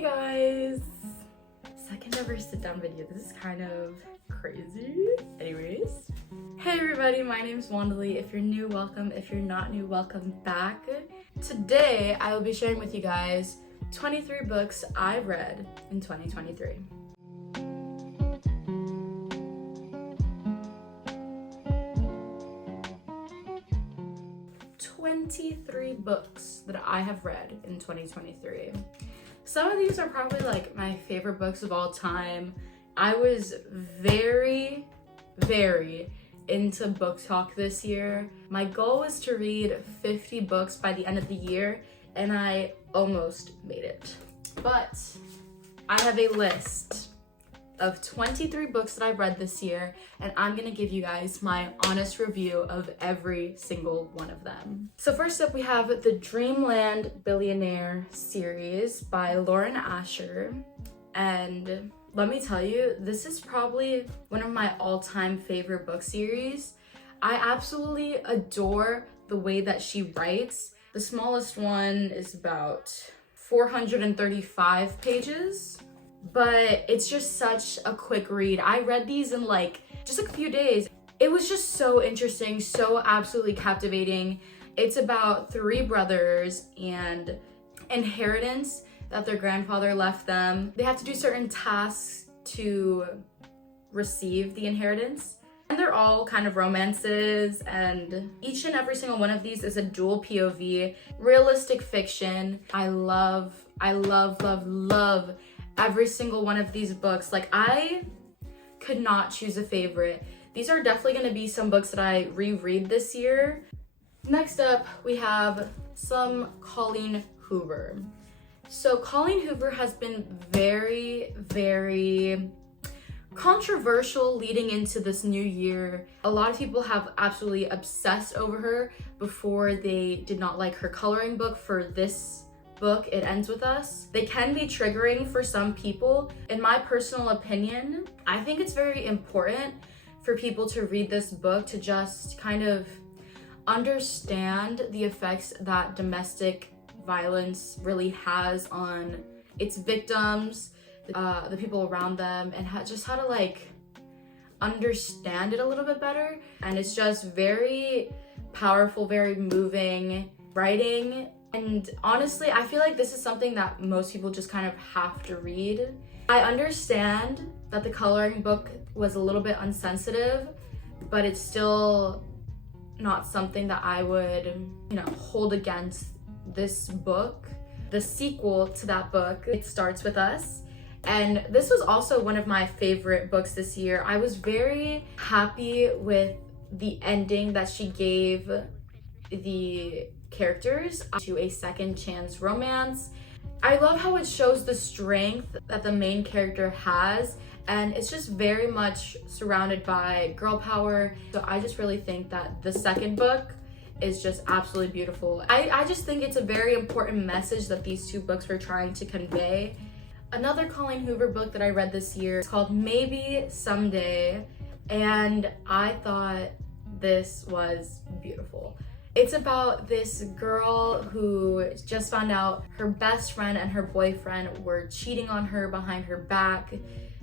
Hey guys! Second ever sit down video. This is kind of crazy. Anyways. Hey everybody, my name's Wandalie. If you're new, welcome. If you're not new, welcome back. Today, I will be sharing with you guys 23 books I read in 2023. Books that I have read in 2023. Some of these are probably like my favorite books of all time. I was very into book talk this year. My goal was to read 50 books by the end of the year, and I almost made it. But I have a list of 23 books that I've read this year, and I'm gonna give you guys my honest review of every single one of them. So first up, we have the Dreamland Billionaire series by Lauren Asher. And let me tell you, this is probably one of my all-time favorite book series. I absolutely adore the way that she writes. The smallest one is about 435 pages. But it's just such a quick read. I read these in like just a few days. It was just so interesting, so absolutely captivating. It's about three brothers and inheritance that their grandfather left them. They have to do certain tasks to receive the inheritance. And they're all kind of romances, and each and every single one of these is a dual POV, realistic fiction. I love every single one of these books. Like, I could not choose a favorite. These are definitely going to be some books that I reread this year. Next up, we have some Colleen Hoover. So Colleen Hoover has been very controversial leading into this new year. A lot of people have absolutely obsessed over her before they did not like her coloring book for this book, It Ends With Us. They can be triggering for some people. In my personal opinion, I think it's very important for people to read this book to just kind of understand the effects that domestic violence really has on its victims, the people around them, and just how to like understand it a little bit better. And it's just very powerful, very moving writing. And honestly, I feel like this is something that most people just kind of have to read. I understand that the coloring book was a little bit insensitive, but it's still not something that I would, hold against this book. The sequel to that book, It Starts With Us. And this was also one of my favorite books this year. I was very happy with the ending that she gave the characters to a second chance romance. I love how it shows the strength that the main character has, and it's just very much surrounded by girl power. So I just really think that the second book is just absolutely beautiful. I just think it's a very important message that these two books were trying to convey. Another Colleen Hoover book that I read this year is called Maybe Someday, and I thought this was beautiful. It's about this girl who just found out her best friend and her boyfriend were cheating on her behind her back.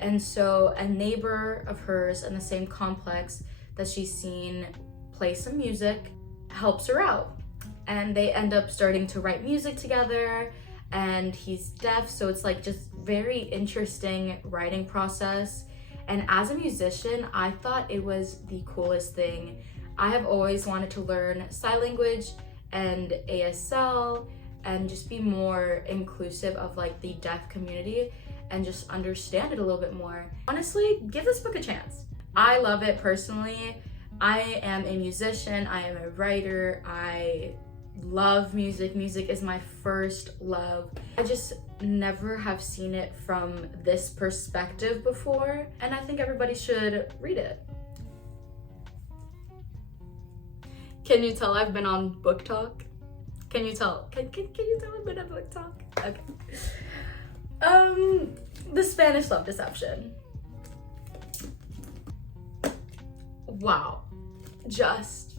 And so a neighbor of hers in the same complex that she's seen play some music helps her out. And they end up starting to write music together, and he's deaf, so it's like just very interesting writing process. And as a musician, I thought it was the coolest thing. I have always wanted to learn sign language and ASL and just be more inclusive of like the deaf community and just understand it a little bit more. Honestly, give this book a chance. I love it personally. I am a musician, I am a writer, I love music. Music is my first love. I just never have seen it from this perspective before, and I think everybody should read it. Can you tell I've been on book talk? Can you tell? Can you tell I've been on book talk? Okay. The Spanish Love Deception. Wow. Just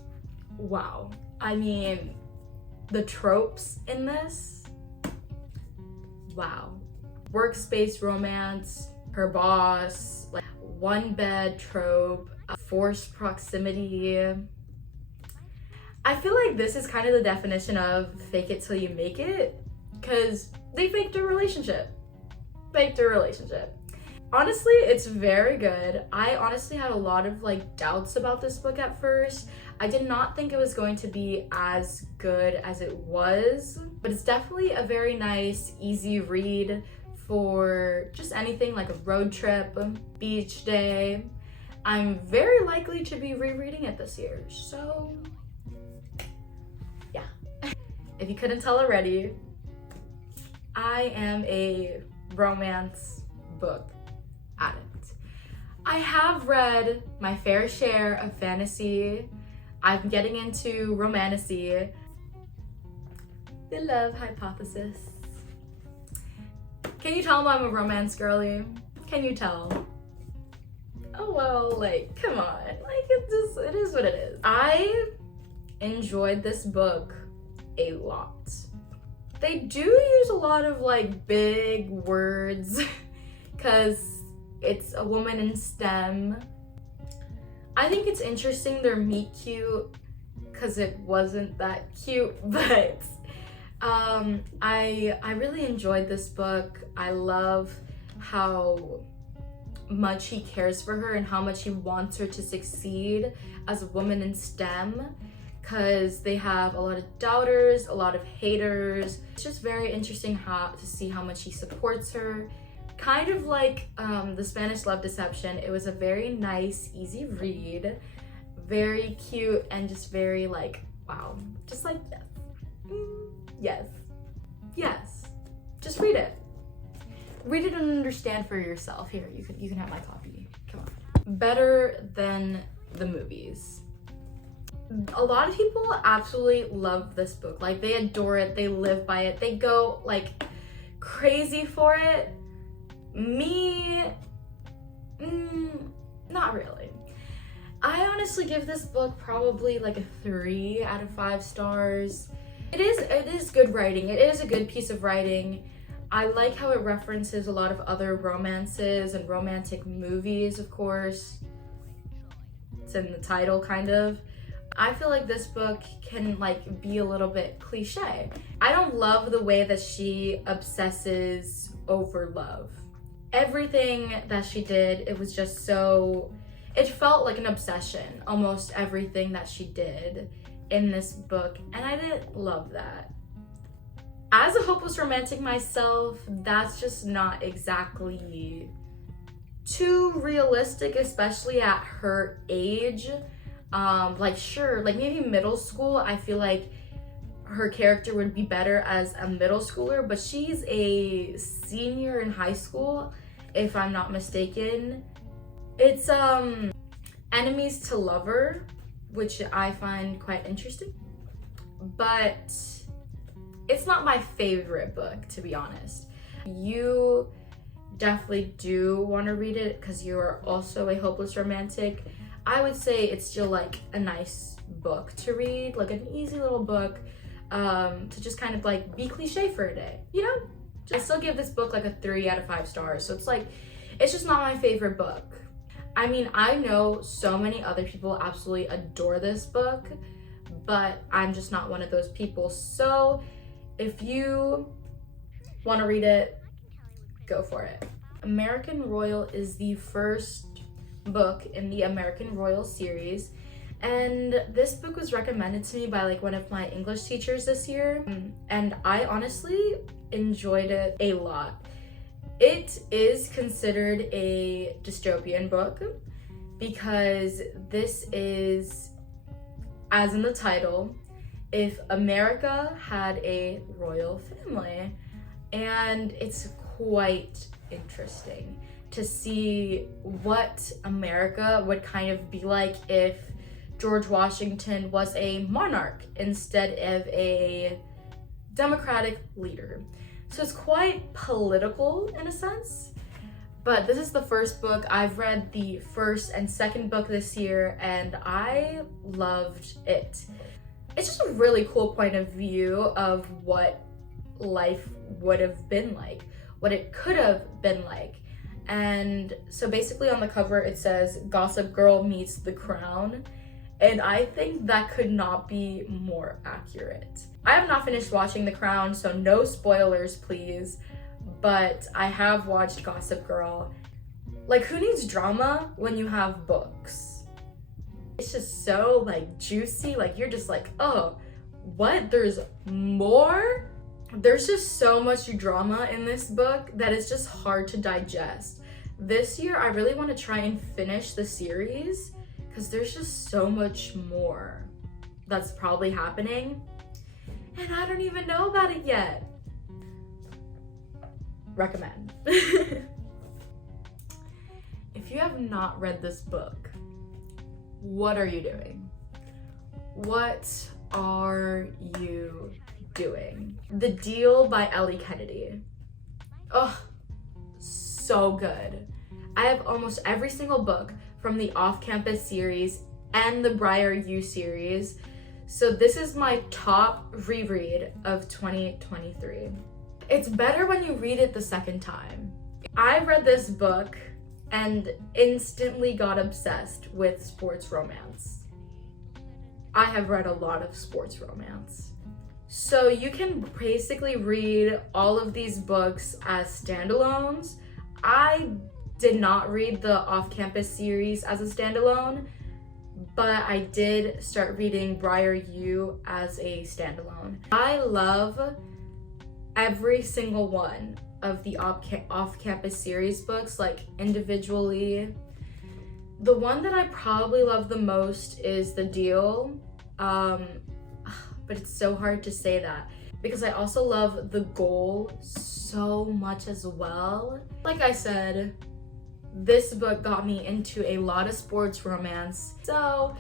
wow. I mean, the tropes in this, wow. workspace romance, her boss, like one bed trope, forced proximity. I feel like this is kind of the definition of fake it till you make it, because they faked a relationship. Honestly, it's very good. I honestly had a lot of like doubts about this book at first. I did not think it was going to be as good as it was, but it's definitely a very nice, easy read for just anything like a road trip, beach day. I'm very likely to be rereading it this year, so yeah. If you couldn't tell already, I am a romance book addict. I have read my fair share of fantasy. I'm getting into romantasy. The love hypothesis. Can you tell I'm a romance girly? Can you tell? Oh well, like, come on. Like, it is what it is. I enjoyed this book a lot. They do use a lot of like big words because it's a woman in STEM. I think it's interesting their meet cute because it wasn't that cute, but I really enjoyed this book. I love how much he cares for her and how much he wants her to succeed as a woman in STEM, because they have a lot of doubters, a lot of haters. It's just very interesting to see how much he supports her. Kind of like the Spanish Love Deception, it was a very nice, easy read, very cute, and just very like, wow, just like, yes, just read it. Read it and understand for yourself. Here, you can have my copy, come on. Better than the movies. A lot of people absolutely love this book. Like, they adore it, they live by it, they go like crazy for it. Me, not really. I honestly give this book probably like a 3 out of 5 stars. It is good writing. It is a good piece of writing. I like how it references a lot of other romances and romantic movies, of course. It's in the title, kind of. I feel like this book can like be a little bit cliche. I don't love the way that she obsesses over love. Everything that she did, it was just so, it felt like an obsession, almost everything that she did in this book, and I didn't love that. As a hopeless romantic myself, that's just not exactly too realistic, especially at her age. Like, sure, like maybe middle school, I feel like her character would be better as a middle schooler, but she's a senior in high school, if I'm not mistaken. It's enemies to lover, which I find quite interesting, but it's not my favorite book, to be honest. You definitely do want to read it because you're also a hopeless romantic. I would say it's still like a nice book to read, like an easy little book to just kind of like be cliche for a day, you know? I still give this book like a 3 out of 5 stars. So it's like, it's just not my favorite book. I mean, I know so many other people absolutely adore this book, but I'm just not one of those people. So if you want to read it, go for it. American Royal is the first book in the American Royal series, and this book was recommended to me by like one of my English teachers this year, and I honestly enjoyed it a lot. It is considered a dystopian book because this is, as in the title, if America had a royal family, and it's quite interesting to see what America would kind of be like if George Washington was a monarch instead of a democratic leader. So it's quite political in a sense, but this is the first book. I've read the first and second book this year, and I loved it. It's just a really cool point of view of what life would have been like. what it could have been like. And so basically on the cover it says Gossip Girl meets The Crown, and I think that could not be more accurate. I have not finished watching The Crown, so no spoilers please, but I have watched Gossip Girl. Like, who needs drama when you have books? It's just so like juicy, like you're just like, oh, what? There's more? There's just so much drama in this book that it's just hard to digest. This year, I really want to try and finish the series because there's just so much more that's probably happening, and I don't even know about it yet. Recommend. If you have not read this book, what are you doing? What are you doing? The Deal by Ellie Kennedy. Oh, so good. I have almost every single book from the Off-Campus series and the Briar U series, so this is my top reread of 2023. It's better when you read it the second time. I read this book and instantly got obsessed with sports romance. I have read a lot of sports romance. So you can basically read all of these books as standalones. I did not read the Off-Campus series as a standalone, but I did start reading Briar U as a standalone. I love every single one of the Off-Campus series books, like individually. The one that I probably love the most is The Deal, but it's so hard to say that because I also love The Goal so much as well. Like I said, this book got me into a lot of sports romance. So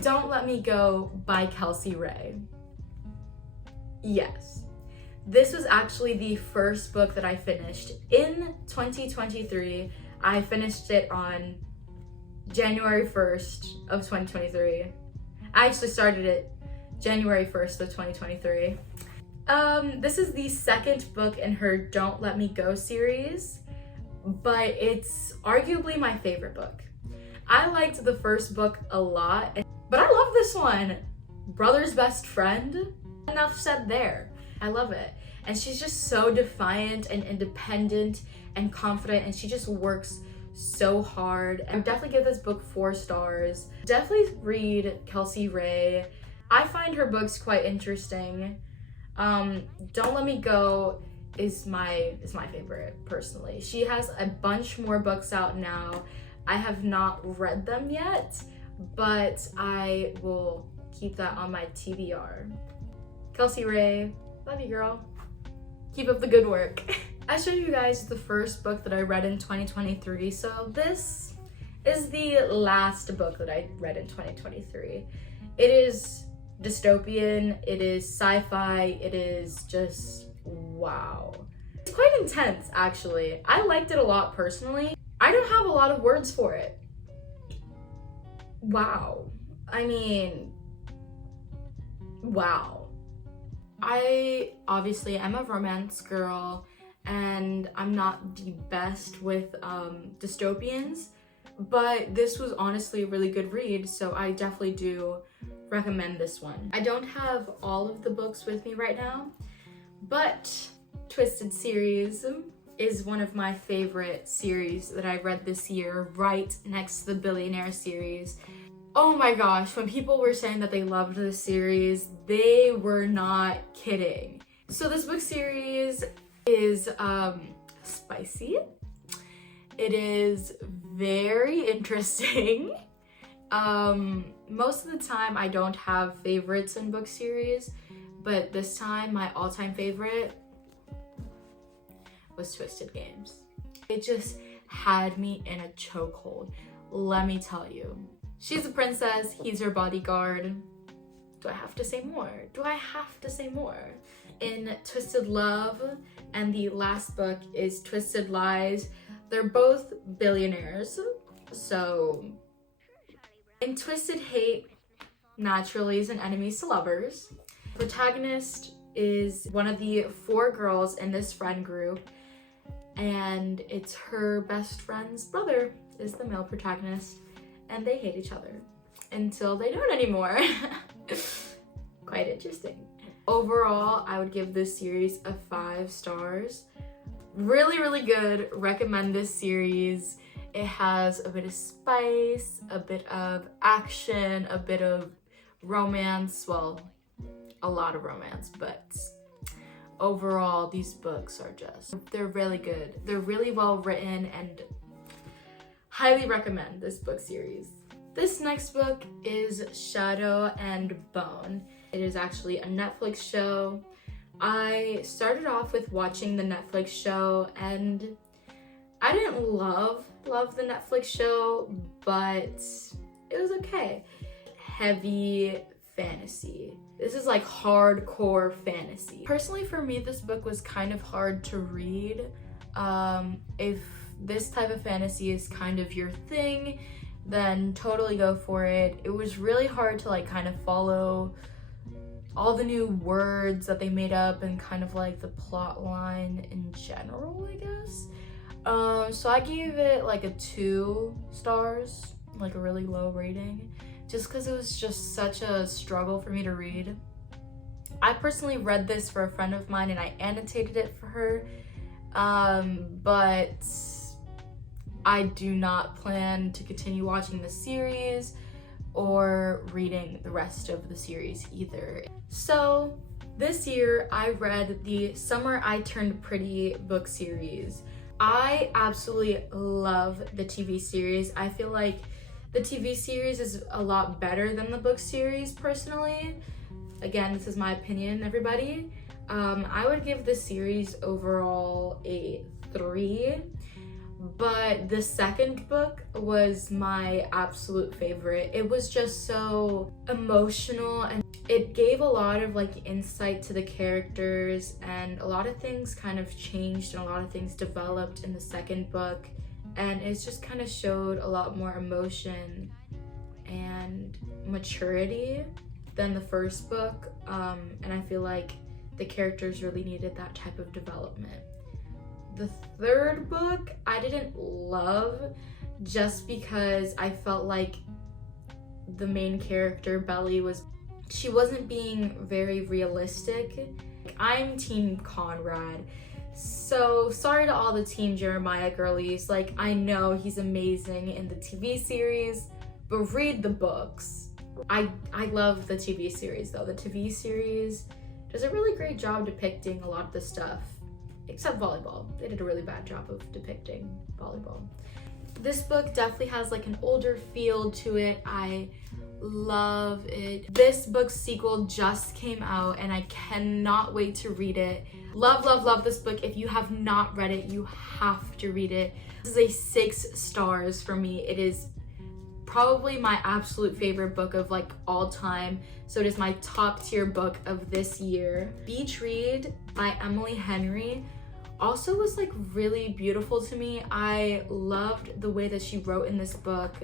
Don't Let Me Go by Kelsey Ray. Yes, this was actually the first book that I finished in 2023. I finished it on January 1st of 2023. I actually started it January 1st of 2023. This is the second book in her Don't Let Me Go series, but it's arguably my favorite book. I liked the first book a lot, but I love this one. Brother's Best Friend. Enough said there. I love it. And she's just so defiant and independent and confident, and she just works so hard. I would definitely give this book 4 stars. Definitely read Kelsey Ray. I find her books quite interesting. Don't Let Me Go is my favorite personally. She has a bunch more books out now. I have not read them yet, but I will keep that on my TBR. Kelsey Ray, love you, girl. Keep up the good work. I showed you guys the first book that I read in 2023, so this is the last book that I read in 2023. It is dystopian, it is sci-fi, it is just wow. It's quite intense, actually. I liked it a lot personally. I don't have a lot of words for it. Wow. I mean, wow. I obviously am a romance girl, and I'm not the best with dystopians, but this was honestly a really good read, so I definitely do recommend this one. I don't have all of the books with me right now, but Twisted series is one of my favorite series that I read this year, right next to the Billionaire series. Oh my gosh, when people were saying that they loved this series, they were not kidding. So this book series is spicy. It is very interesting. Most of the time I don't have favorites in book series, but this time my all-time favorite was Twisted Games. It just had me in a chokehold, let me tell you. She's a princess, he's her bodyguard. Do I have to say more? Do I have to say more? In Twisted Love, and the last book is Twisted Lies, they're both billionaires. So in Twisted Hate, naturally is an enemies to lovers. Protagonist is one of the 4 girls in this friend group, and it's her best friend's brother is the male protagonist, and they hate each other until they don't anymore. Quite interesting. Overall, I would give this series a 5 stars. Really, really good. Recommend this series. It has a bit of spice, a bit of action, a bit of romance. Well, a lot of romance, but overall, these books are they're really good. They're really well written, and highly recommend this book series. This next book is Shadow and Bone. It is actually a Netflix show. I started off with watching the Netflix show, and I didn't love the Netflix show, but it was okay. Heavy fantasy. This is like hardcore fantasy. Personally, for me, this book was kind of hard to read. If this type of fantasy is kind of your thing, then totally go for it. It was really hard to like kind of follow all the new words that they made up and kind of like the plot line in general, I guess. So I gave it like a 2 stars, like a really low rating, just because it was just such a struggle for me to read. I personally read this for a friend of mine and I annotated it for her, but I do not plan to continue watching the series or reading the rest of the series either. So this year I read the Summer I Turned Pretty book series. I absolutely love the TV series. I feel like the TV series is a lot better than the book series personally. Again, this is my opinion, everybody. I would give the series overall a 3. But the second book was my absolute favorite. It was just so emotional, and it gave a lot of like insight to the characters, and a lot of things kind of changed and a lot of things developed in the second book, and it's just kind of showed a lot more emotion and maturity than the first book, and I feel like the characters really needed that type of development. The third book I didn't love, just because I felt like the main character, Belly, she wasn't being very realistic. I'm Team Conrad, so sorry to all the Team Jeremiah girlies. Like, I know he's amazing in the TV series, but read the books. I love the TV series though. The TV series does a really great job depicting a lot of the stuff. Except volleyball. They did a really bad job of depicting volleyball. This book definitely has like an older feel to it. I love it. This book's sequel just came out and I cannot wait to read it. Love, love, love this book. If you have not read it, you have to read it. This is a 6 stars for me. It is probably my absolute favorite book of like all time. So it is my top tier book of this year. Beach Read by Emily Henry also was like really beautiful to me. I loved the way that she wrote in this book.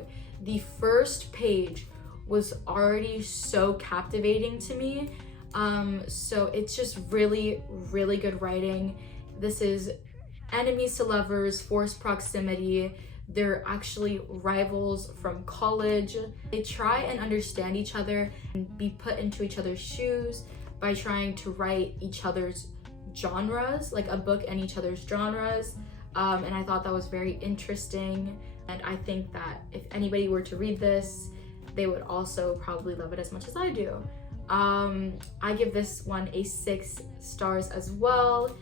The first page was already so captivating to me. So it's just really, really good writing. This is enemies to lovers, forced proximity. They're actually rivals from college. They try and understand each other and be put into each other's shoes by trying to write each other's genres, like a book in each other's genres. And I thought that was very interesting. And I think that if anybody were to read this, they would also probably love it as much as I do. I give this one a 6 stars as well.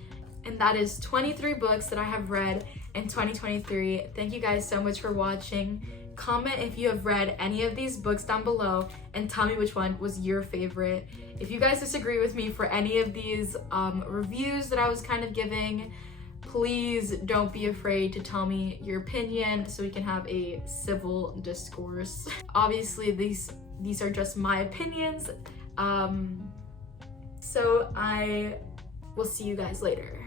And that is 23 books that I have read in 2023. Thank you guys so much for watching. Comment if you have read any of these books down below and tell me which one was your favorite. If you guys disagree with me for any of these reviews that I was kind of giving, please don't be afraid to tell me your opinion so we can have a civil discourse. Obviously, these are just my opinions. So I will see you guys later.